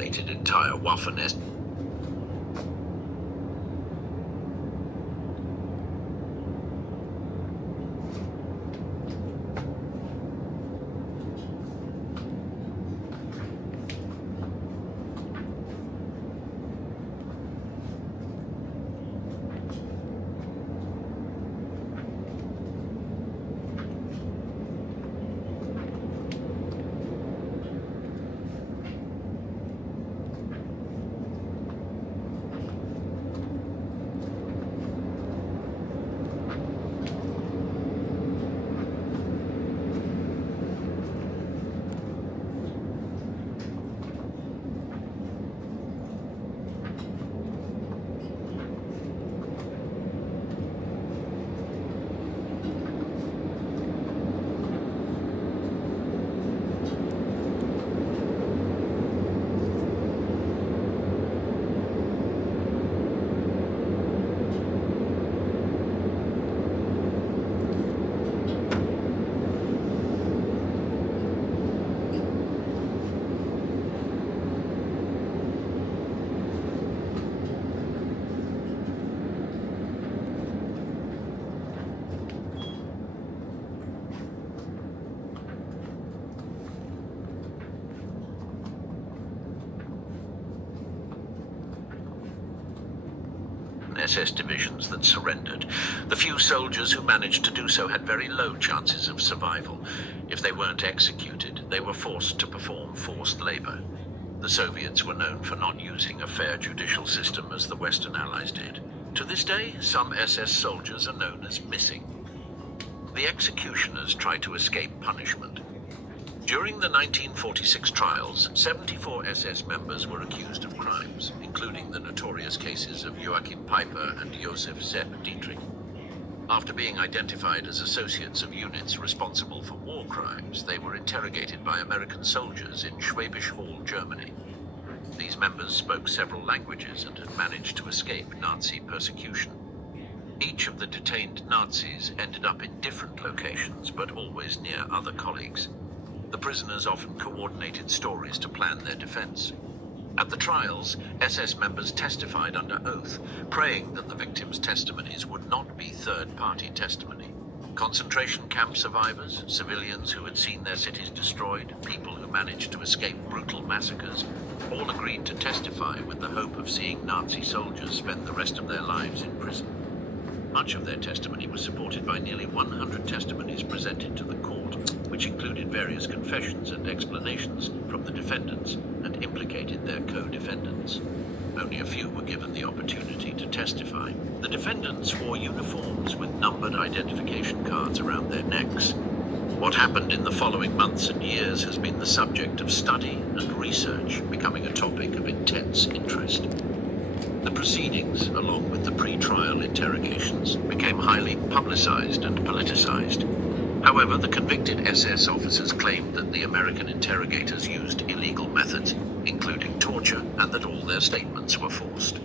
annihilated entire Waffen. SS divisions that surrendered. The few soldiers who managed to do so had very low chances of survival. If they weren't executed, they were forced to perform forced labor. The Soviets were known for not using a fair judicial system as the Western Allies did. To this day, some SS soldiers are known as missing. The executioners tried to escape punishment. During the 1946 trials, 74 SS members were accused of crimes, including the notorious cases of Joachim Peiper and Josef Sepp Dietrich. After being identified as associates of units responsible for war crimes, they were interrogated by American soldiers in Schwäbisch Hall, Germany. These members spoke several languages and had managed to escape Nazi persecution. Each of the detained Nazis ended up in different locations, but always near other colleagues. The prisoners often coordinated stories to plan their defense. At the trials, SS members testified under oath, praying that the victims' testimonies would not be third-party testimony. Concentration camp survivors, civilians who had seen their cities destroyed, people who managed to escape brutal massacres, all agreed to testify with the hope of seeing Nazi soldiers spend the rest of their lives in prison. Much of their testimony was supported by nearly 100 testimonies presented to the court, which included various confessions and explanations from the defendants and implicated their co-defendants. Only a few were given the opportunity to testify. The defendants wore uniforms with numbered identification cards around their necks. What happened in the following months and years has been the subject of study and research, becoming a topic of intense interest. The proceedings, along with the pre-trial interrogations, became highly publicized and politicized. However, the convicted SS officers claimed that the American interrogators used illegal methods, including torture, and that all their statements were forced.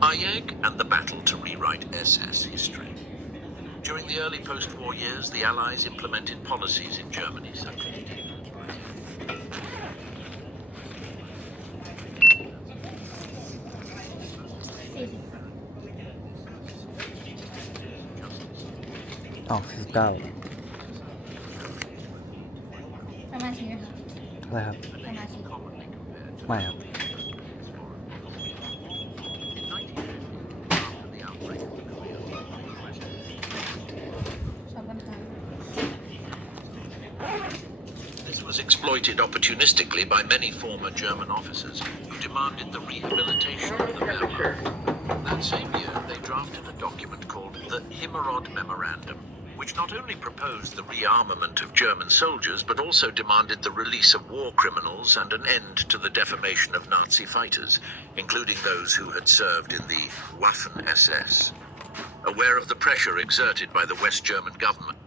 Hayek and the battle to rewrite SS history. During the early post-war years, the Allies implemented policies in Germany such as19 สมาชิกค่ะ อะไรครับ สมาชิก ไม่ครับ ชอบกันค่ะ This was exploited opportunistically by many former German officers who demanded the rehabilitation of the Wehrmacht. That same year, they drafted a document called the Himmerod Memorandum, which not only proposed the rearmament of German soldiers, but also demanded the release of war criminals and an end to the defamation of Nazi fighters, including those who had served in the Waffen-SS. Aware of the pressure exerted by the West German government,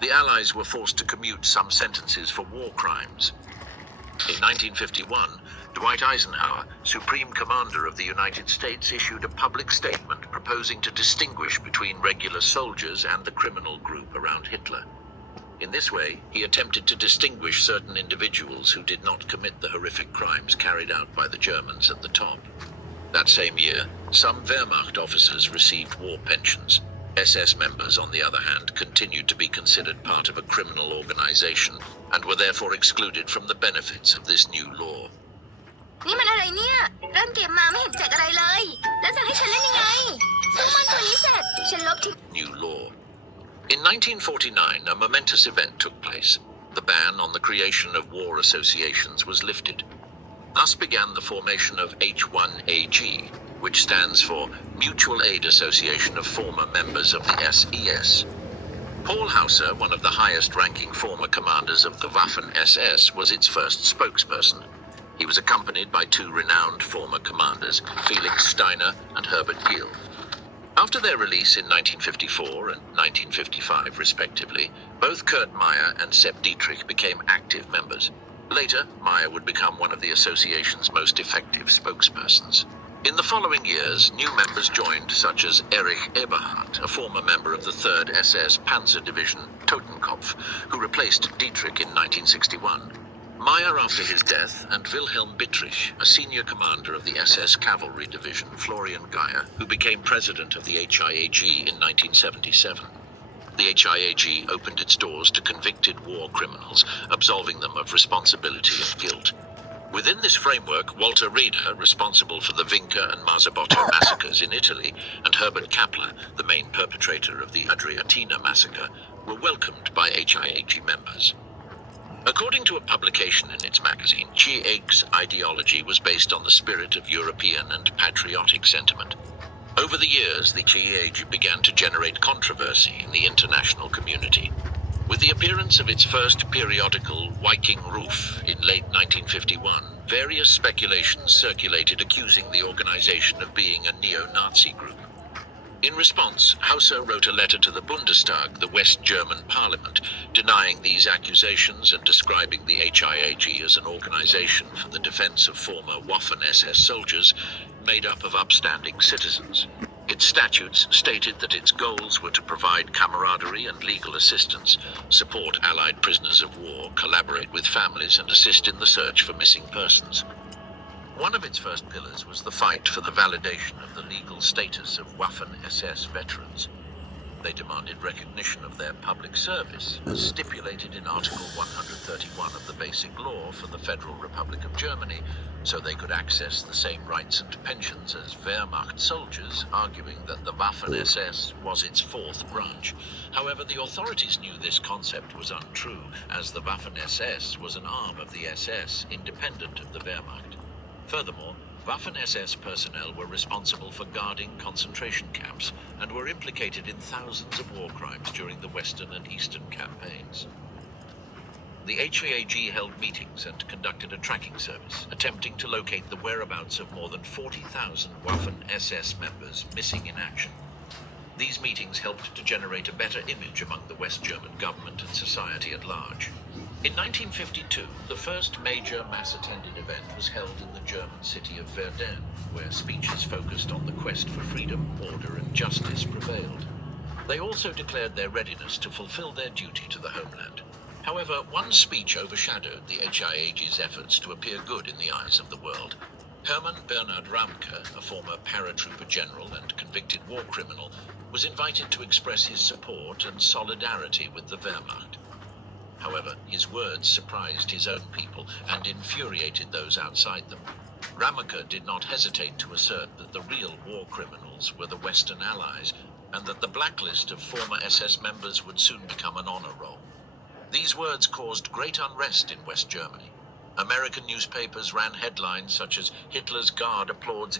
the Allies were forced to commute some sentences for war crimes. In 1951, Dwight Eisenhower, Supreme Commander of the United States, issued a public statement proposing to distinguish between regular soldiers and the criminal group around Hitler. In this way, he attempted to distinguish certain individuals who did not commit the horrific crimes carried out by the Germans at the top. That same year, some Wehrmacht officers received war pensions. SS members, on the other hand, continued to be considered part of a criminal organization and were therefore excluded from the benefits of this new law. นี่มันอะไรเนี่ย เริ่มเกมมาไม่เห็นแจกอะไรเลย แล้วจะให้ฉันเล่นยังไง สู้มันตัวนี้เสร็จ ฉันลบทิ้ง New law. In 1949, a momentous event took place. The ban on the creation of war associations was lifted. Thus began the formation of H1AG, which stands for Mutual Aid Association of Former Members of the SES. Paul Hauser, one of the highest-ranking former commanders of the Waffen-SS, was its first spokesperson. He was accompanied by two renowned former commanders, Felix Steiner and Herbert Gill. After their release in 1954 and 1955, respectively, both Kurt Meyer and Sepp Dietrich became active members. Later, Meyer would become one of the association's most effective spokespersons. In the following years, new members joined, such as Erich Eberhardt, a former member of the 3rd SS Panzer Division, Totenkopf, who replaced Dietrich in 1961. Meyer after his death, and Wilhelm Bittrich, a senior commander of the SS Cavalry Division, Florian Geyer, who became president of the HIAG in 1977. The HIAG opened its doors to convicted war criminals, absolving them of responsibility and guilt. Within this framework, Walter Rieder, responsible for the Vinca and Marzabotto massacres in Italy, and Herbert Kappler, the main perpetrator of the Adriatina massacre, were welcomed by HIAG members. According to a publication in its magazine, GIEG's ideology was based on the spirit of European and patriotic sentiment. Over the years, the GIEG began to generate controversy in the international community. With the appearance of its first periodical, Viking Roof, in late 1951, various speculations circulated accusing the organization of being a neo-Nazi group. In response, Hauser wrote a letter to the Bundestag, the West German parliament, denying these accusations and describing the HIAG as an organization for the defense of former Waffen-SS soldiers made up of upstanding citizens. Its statutes stated that its goals were to provide camaraderie and legal assistance, support Allied prisoners of war, collaborate with families, and assist in the search for missing persons. One of its first pillars was the fight for the validation of the legal status of Waffen-SS veterans. They demanded recognition of their public service, as stipulated in Article 131 of the Basic Law for the Federal Republic of Germany, so they could access the same rights and pensions as Wehrmacht soldiers, arguing that the Waffen-SS was its fourth branch. However, the authorities knew this concept was untrue, as the Waffen-SS was an arm of the SS, independent of the Wehrmacht. Furthermore, Waffen-SS personnel were responsible for guarding concentration camps and were implicated in thousands of war crimes during the Western and Eastern campaigns. The HIAG held meetings and conducted a tracking service, attempting to locate the whereabouts of more than 40,000 Waffen-SS members missing in action. These meetings helped to generate a better image among the West German government and society at large. In 1952, the first major mass-attended event was held in the German city of Verdun, where speeches focused on the quest for freedom, order, and justice prevailed. They also declared their readiness to fulfill their duty to the homeland. However, one speech overshadowed the HIAG's efforts to appear good in the eyes of the world. Hermann Bernhard Ramke, a former paratrooper general and convicted war criminal, was invited to express his support and solidarity with the Wehrmacht. However, his words surprised his own people and infuriated those outside them. Ramke did not hesitate to assert that the real war criminals were the Western Allies, and that the blacklist of former SS members would soon become an honor roll. These words caused great unrest in West Germany. American newspapers ran headlines such as "Hitler's Guard applauds."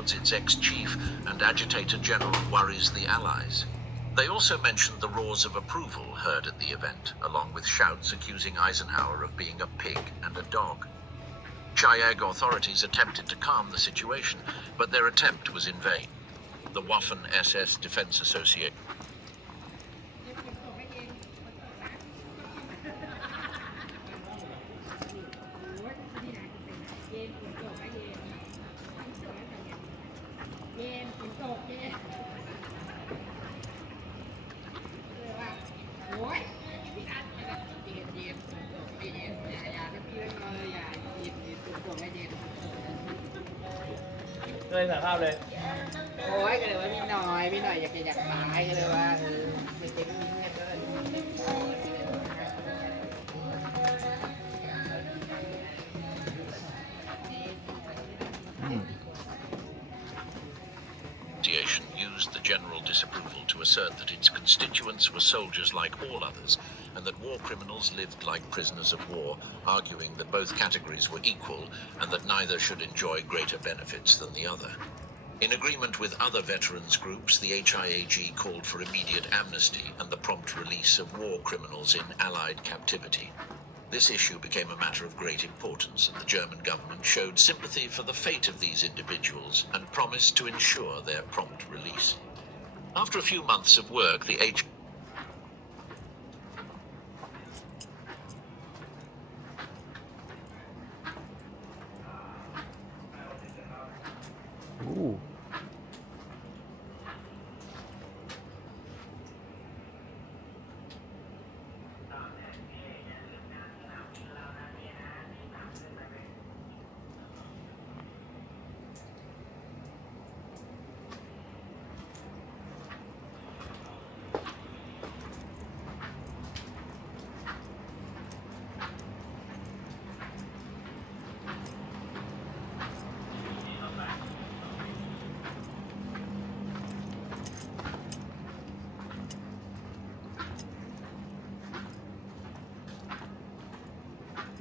rewards its ex-chief, and agitator general worries the Allies. They also mentioned the roars of approval heard at the event, along with shouts accusing Eisenhower of being a pig and a dog. Chiang authorities attempted to calm the situation, but their attempt was in vain. The Waffen-SS Defense Associationเลยสารภาพเลย โอ้ยก็เลยว่าพี่หน่อยอยากตายก็เลยว่าไม่เจ็บไม่มีเงินเลย Association used the general disapproval to assert that its constituents were soldiers like all others, and that war criminals lived like prisoners of war, arguing that both categories were equal and that neither should enjoy greater benefits than the other. In agreement with other veterans groups, the HIAG called for immediate amnesty and the prompt release of war criminals in Allied captivity. This issue became a matter of great importance, and the German government showed sympathy for the fate of these individuals and promised to ensure their prompt release. After a few months of work, the